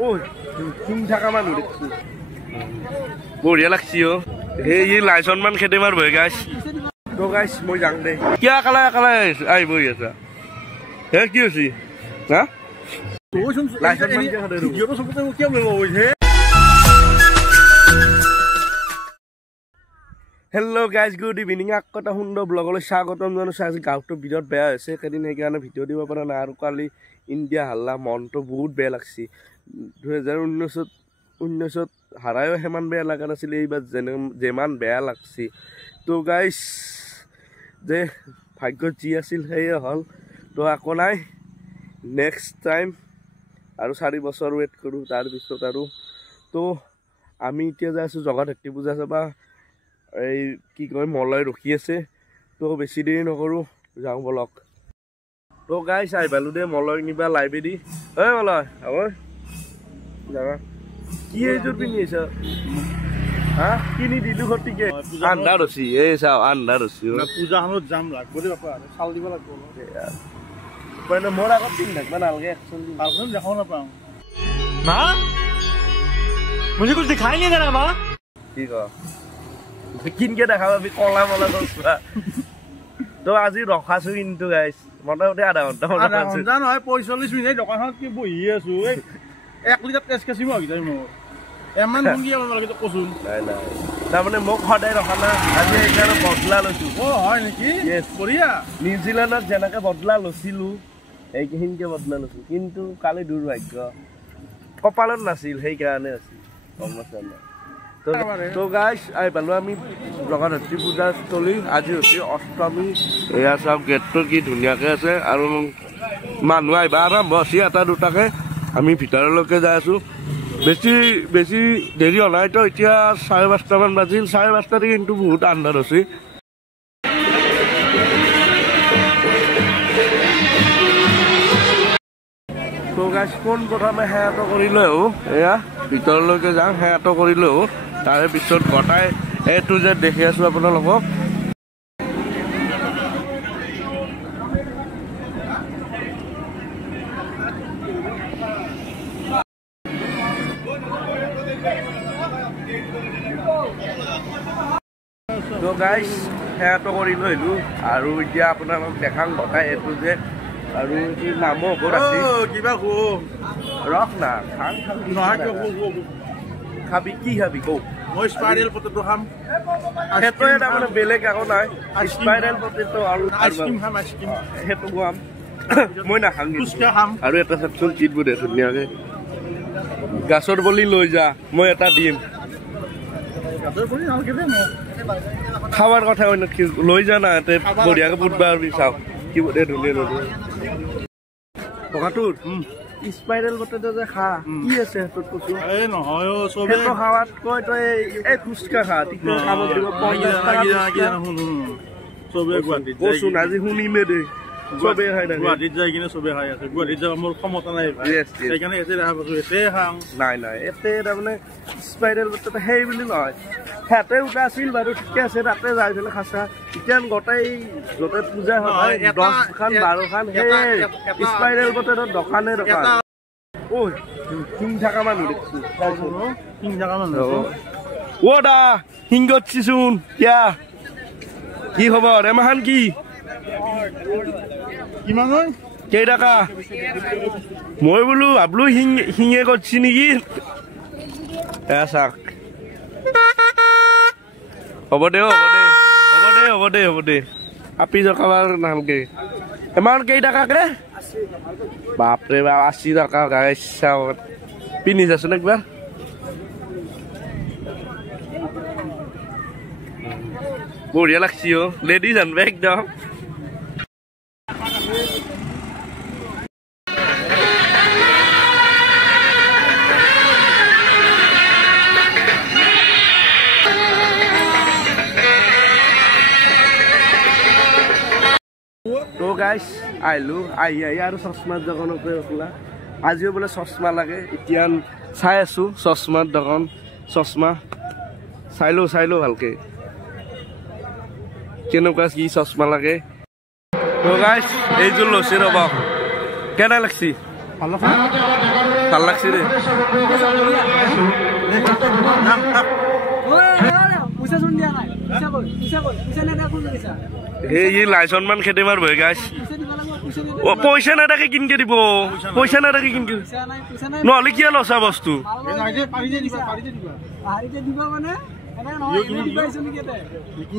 Ôi, không thắc mắc được. Bồi লাগছি ও এই লাইসন মান খেতে মারবে গাইস তো গাইস মই যাং দে কিয়া কালা কালা আই বই আছে হে কি হইছি হ্যাঁ তো শুন লাইসন মান কে খাদে ভিডিও তো সবতে কি হবে বইছে হেল্ল গাইস গুড ইভিনিং আকটা সুন্দৰ ব্লগলৈ স্বাগতম জনাইছো আজি গাঁৱটো বিৰত বেয়া হৈছে কেদিন সেইকাৰণে ভিডিঅ' দিব পৰা নাই আৰু কালি ইণ্ডিয়া হাল্লা মনটো বহুত বেয়া লাগছি 2019 হাৰায়ো হেমান বেয়া লাগা নাছিল এইবাৰ যেমান বেয়া লাগছি তো গাইস যে ভাগ্য যি আছিল সেয়ে হল তো আকৌ নাই নেক্সট টাইম আৰু 4 বছৰ ওয়েট কৰো তাৰ পিছত আৰু তো আমি এতিয়া যাই আছো জগতধাত্ৰী পূজা চাবা এই কি কয় মলয় ৰখি আছে তো বেছি দেৰি নকৰো যাওঁ বলক তো গাইস আই বালু দে মলয় নিবা লাইব্ৰেৰী ঐ মলয় আও যাবা কি এইযোৰ পিনি আছা হা কিনি দিলু ঘটিকে আন্ধাৰ হৈছে এই চাও আন্ধাৰ হৈছে না পূজাখনত যাম লাগব দে বাপা চাল দিব লাগব মানে মোৰ আগত দিন থাকবা নালগে একচুয়ালি ভালকৈ দেখাও না পাও না मुझे कुछ दिखाई नहीं दे रहा मां ठीक है কিনকে দেখাবি কলা মলা দছবা তো আজি ৰখাছো কিন্তু গাইস মোটামুটি আধা ঘন্টা নহয় 45 মিনিট দোকানত কি বহি আছো 1 লিটাৰ তেজ কাছি মই যাই মোৰ এমান মুঙ্গি আমাৰ লাগে কচুন নাই নাই তাৰমানে মোক সদায় ৰখা না আজি এইকাৰণে বদলা লৈছো ও হয় নেকি ইয়েস বঢ়িয়া নিউজিলেণ্ডত যেনেকে বদলা লৈছিলো এইখিনকে বদলা লৈছো কিন্তু কালি দুৰ্ভাগ্য কপালত নাছিল সেইকাৰণে আছিল সমস্যা তো গাইস আই পালো আমি জগতধাত্ৰী পূজা স্থলী আজি হৈছে অষ্টমী এয়া সব গেটটো কি ধুনীয়াকে আছে আৰু মানুহ আহিবা আৰম্ভ হৈছে এটা দুটাকে আমি ভিতৰলৈকে যাই আছো বেছি দেৰি হোৱা নাই তো এতিয়া 5:30 মান বাজিল 5:30 কিন্তু বহুত আন্ধাৰ হৈছে তো গাইস কোন প্ৰথমে হেয়াটো কৰিলে এয়া ভিতৰলৈকে যাওঁ হেয়াটো কৰিলে তাৰে পিছত গটাই এটো যে দেখি আছো আপোনালোকক তো গাইস হেয়াটো কৰি লৈলো আৰু এতিয়া আপোনালোক দেখাং গটাই এটো যে আৰু কি নামো হ'ব ৰাতি কিবা কো ৰখ না খাং নহয় খাবি কি খাবি কো মই স্পাইৰাল পটেটো খাম হেটো এটা মানে বেলেগ আকৌ নাই স্পাইৰাল পটেটো আৰু আইসক্ৰীম খাম আইসক্ৰীম হেটো খাম মই না খাং ফুচকা খাম আৰু এটা সবচোন চিট bude ধুনীয়াকে গাছৰ বলি লৈ যা মই এটা দিম গাছৰ বলি নালকে দে মই খাৱাৰ কথা লৈ যা না তে বঢ়িয়াকে বুধবাৰ চাও কি bude ধুনীয়া ধুনীয়া পকাটোৰ স্পাইৰাল পটেটো যে খা কি আছে হেতত কচু এ নহয় ও সবে হেটো খাৱাত কয় তই এই ফুচকা খা তিকে কামত দিব 50 টাকা সবে গুৱাহাটীত কচু আজি শুনিমে দে সবে খাই না গুৱাহাটীত যাই কিনে সবে খাই আছে গুৱাহাটীত যাব মোৰ ক্ষমতা নাই সেইকাৰণে এতে দেখা পাছো এতে খাং নাই নাই এতে তাৰমানে স্পাইৰাল পটেটো হেই বুলি নহয় হেতে উঠা আছিল বাৰু ঠিকে আছে তাতে যাই ফেলে খাসা ইতিয়ান গটাই যতে পূজা হয় 10 খান 12 খান হে স্পাইৰাল পটেটোৰ দোকানে দোকান ওই কিং থাকা মানুহ দেখছো কিং থাকা মানুহ ওডা হিংগছিছুন কিয়া কি খবৰ এমাহান কি কিমান হয় কেই টাকা মই বলো আবলু হিঙে করছি নেকি এসাক হ'ব দে আপি জকাবার নামকে এমান কেই টাকাকে বাপরে বাপ 80 টাকা গাইস পিনি যাচোন একবার বঢ়িয়া লাগছি লেডিজ আনবে একদম তো গাইস আইলো আই আৰু চশমাৰ দোকানতে ৰখলা আজিও বোলে চশমা লাগে এতিয়া চাই আছো চশমাৰ দোকান চশমা চাইলো ভালকে কেনেকুৱা কি চশমা লাগে তো গাইস এইযোৰ লৈছে ৰবা কেনে লাগছি ভালো ভাল লাগছে রে এই লাইসন মান খেতে মারব গাছ ও পয়সা না টাকা কিনকে দিব পয়সা না টাকা কিনকে নহলে কি লসা বস্তু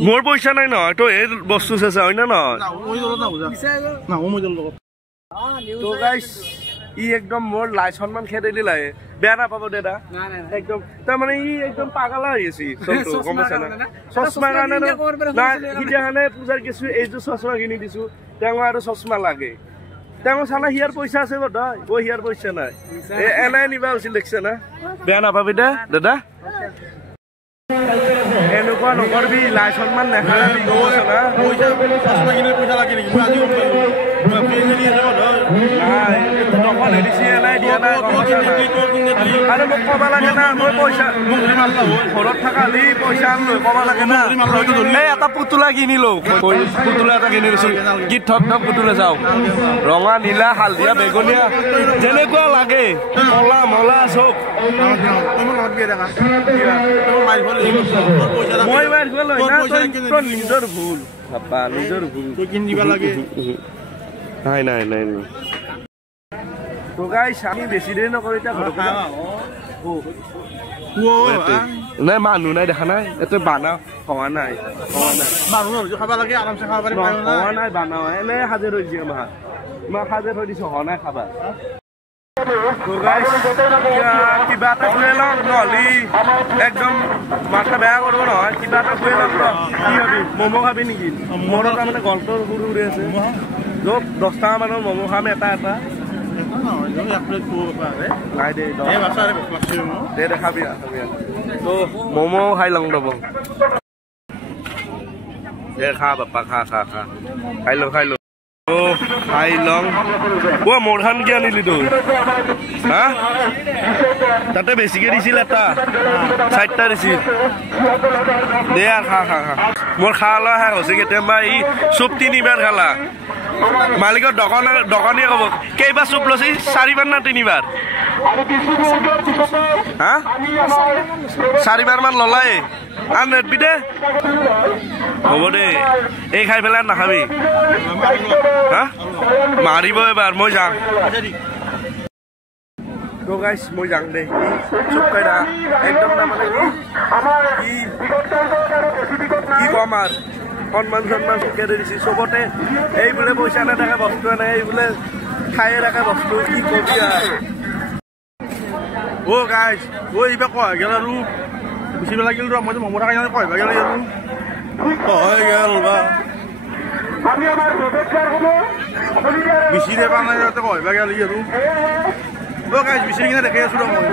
মোর পয়সা নাই নহয় তো এই বস্তু চেঁচা হয় না নহয় তো গাইস ই একদম মোর লাইসন মান খেতে দিলাই বেয়া নাপাব দাদা একদম তাৰমানে ই একদম পাগলা হৈ আছে চলটো গম পাইছা না চশমা কাৰণে না হিয়া কাৰণে পূজাৰ কিছু এইটো চশমা কিনি দিছো তেওঁ আৰু চশমা লাগে তেওঁ চালা হিয়াৰ পইচা আছে বদাই ও হিয়াৰ পইচা নাই এনে নিবা উচিত দেখছে না বেয়া নাপাবি দে দাদা এনেকুৱা নকৰবি লাইসন মান নেখাবি চশমা কিনি পইচা লাগে নেকি মই আজি গম পালো মোক কব লাগে না মই পইচা ঘৰত থকা পইচা আনলো কব লাগে না এটা পুতুলা কিনিলো পুতুলা এটা কিনি দিছো কি থক থক পুতুলা চাও ৰঙা নীলা হালধীয়া বেগুনীয়া যেনেকুৱা লাগে কলা মলা চব মই নিজৰ ভুল নিজৰ ভুল নাই নাই নাই তো গাইস আমি বেছি দেৰি নকৰো এতিয়া নাই মানুহ নাই দেখা নাই এতে বানা হোৱা নাই খাব লাগে আৰামছে খাব পাৰি হোৱা নাই বানা এনে হাজিৰ হৈ দিয়ে মই হাজিৰ হৈ দিছো হোৱা নাই খাবা তো গাইস কিবা এটা খুৱাই লওঁ নহ'লে একদম মাথা বেয়া কৰিব নহয় কিবা এটা খুৱাই লওঁ কি খাবি ম'ম' খাবি নেকি মোৰ তাৰমানে গল্পৰ গুৰু উৰি আছে য'ত 10 টকা মানৰ ম'ম' খাম এটা এটা নাই দে দে দেখাবি তো ম'ম' খাই লওঁ ৰ'ব দে খা বাপ্পা খা খা খা খাই ল খাই ল খাই লং ও মোৰ খান কি আনিলি তোৰ হা তাতে বেছিকে দিছিল এটা 60টা দিছিল দে আৰু খা খা খা মোৰ খা লোৱা শেষ হৈছে কেতিয়াবা ই চুপ 3বাৰ খালা মালিকৰ দোকানীয়ে ক'ব কেইবাৰ চুপ লৈছে 4বাৰ না 3বাৰ হা 4বাৰ মান ললাই আন নেটবি দে হ'ব দে এই খাই পেলাই নাখাবি হা মাৰিব এবাৰ মই যাম তো গাইস মই যাম দে চুপ কাইৰা একদম না মানে কি কম আর সন্মান সুখে দিছি চবতে এই বোলে পইচা নাথাকে বস্তু নাই এই বোলে খাইয়ে ৰাখে বস্তু কি কবি ও গাইস ও ইবা কয় গেল আৰু বেছি লাগিল ৰ মই মমৰা খাই কয় গেল আৰু কয় গেল বা আমি আমাৰ প্ৰবেশৰ হলো বেছি দে পানা যাতে কয় গেল আৰু ও গাইস বেছি কিনে দেখে আছো ৰ মই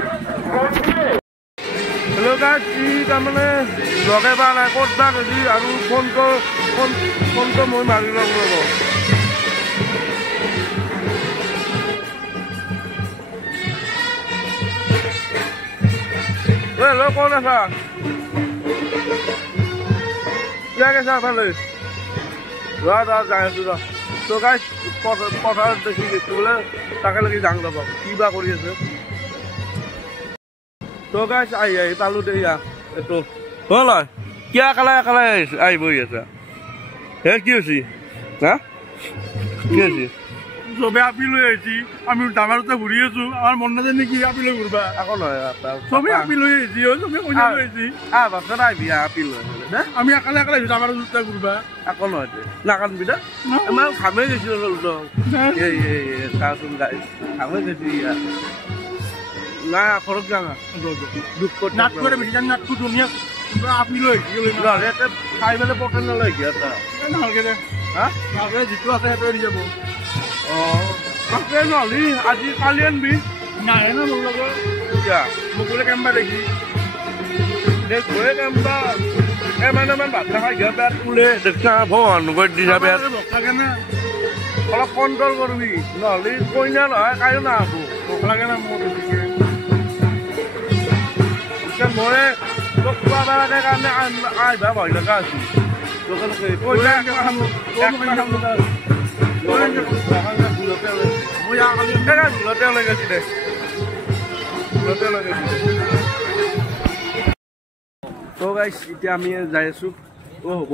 হেল্ল' গাইস কি তাৰমানে লগে বা নাই ক'ত বা গৈছি আৰু ফোনটো মই মাৰি ল'ব হেল্ল' ক'ত আছা কিয় গৈছা ফালে ৰ যাই আছো ৰ তো গাইস পথাৰত দেখি গৈছো বোলে তাকে লাগি যাং যাব কিবা কৰি আছে তো গাইস আহি পালো দে এইটো হ'ল কিয় একেলাই আহি বহি আছা হে কি হৈছে হা কি হৈছে চবে আপি লৈ আহিছি আমি ডাঙৰতে ঘূৰি আছো আমাৰ মন নাযায় নেকি আপি লৈ ঘূৰবা আকৌ নহয় চবে আপি লৈ আহিছি চবে পইচা লৈ আহিছি বাপচা আহিবি আপি লৈ আমি একেলাই আহিছো ডাঙৰ দুটা ঘূৰবা আকৌ নহয় নাকানবি দে আমাৰ ঘামে গৈছিল চাচোন গাইছ ঘামে গৈছি না ঘৰত যাওঁ দুখ নাটকৰে বেছি যাম নাটকো ধুনীয়া আপি লৈ খাই পেলাই পটল নলয় এটা ভালকে দে হা ভালকে যিটো আছে সেইটোৱে দি যাব তাকে নহ'লি আজি কালি আনবি নাহে না মোৰ লগত এতিয়া মোক বোলে কেম্বা দেখি দেখোৱে কেম্বা মানে ভাত নাখাই গিয়া পেট তোলে দেখা ভগৱান কৰি দিছা পেট থাকে না অলপ কণ্ট্ৰল কৰিবি নহ'লে কইনা নহয় কায়ো নাহাব ভোক লাগে না মোৰ বেছিকে মই তোক খোৱা বাৰে কাৰণে আহিবা ভয় লগা আছো পইচা ভুলতে ওলাই গৈছি দে তো গাইছ এতিয়া আমি যাই আছো হ'ব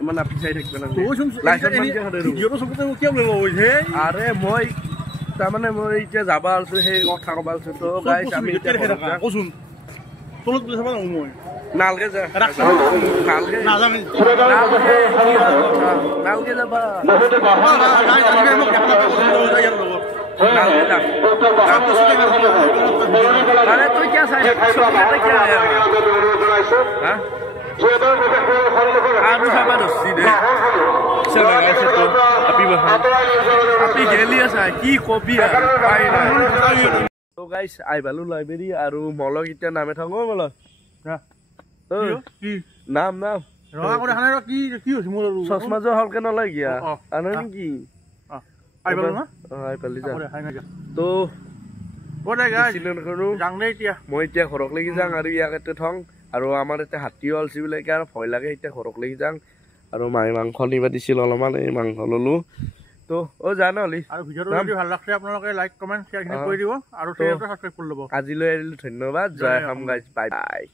ইমান আপি চাই থাকিব আৰে মই তাৰমানে মই এতিয়া যাব আছো সেই কথা ক'ব আছো তো গাইছ আমি কচোন তলত বুলি চাব মই নালকে যা নালকে নালকে যাবা अरे तो क्या साइड क्या है हाँ आलू साबा रस्सी दे चलो ऐसे तो अभी गेली আছে কি কপি পাই না তো গাইস আইবালু লাইব্রেরি আৰু মলক ইটা নামে থাকো মল কি নাম নাম ৰঙা কৰি হানে কি কি হৈছে মোৰ চশমা জো হলকে নলাই গিয়া আনো নেকি আইবালু না আইবালি যা তো ওরে গাইস যাং দে এতিয়া মই এতিয়া ঘৰক লাগি যাং আৰু ইয়াতে থং আৰু আমাৰ এটা হাতী অলছি বলে কি আৰু ভয় লাগে এতিয়া ঘৰক লাগি যাং আৰু মাই মাংস নিবা দিছিল অলমান এই মাংস ললো তো ও জানো হলি আৰু ভিডিওটো যদি ভাল লাগছে আপোনালোকে লাইক কমেন্ট শেয়াৰ কৰি দিব আৰু চেনেলটো সাবস্ক্ৰাইব কৰি ল'ব আজিলৈ ধন্যবাদ জয় হাম গাইস বাই বাই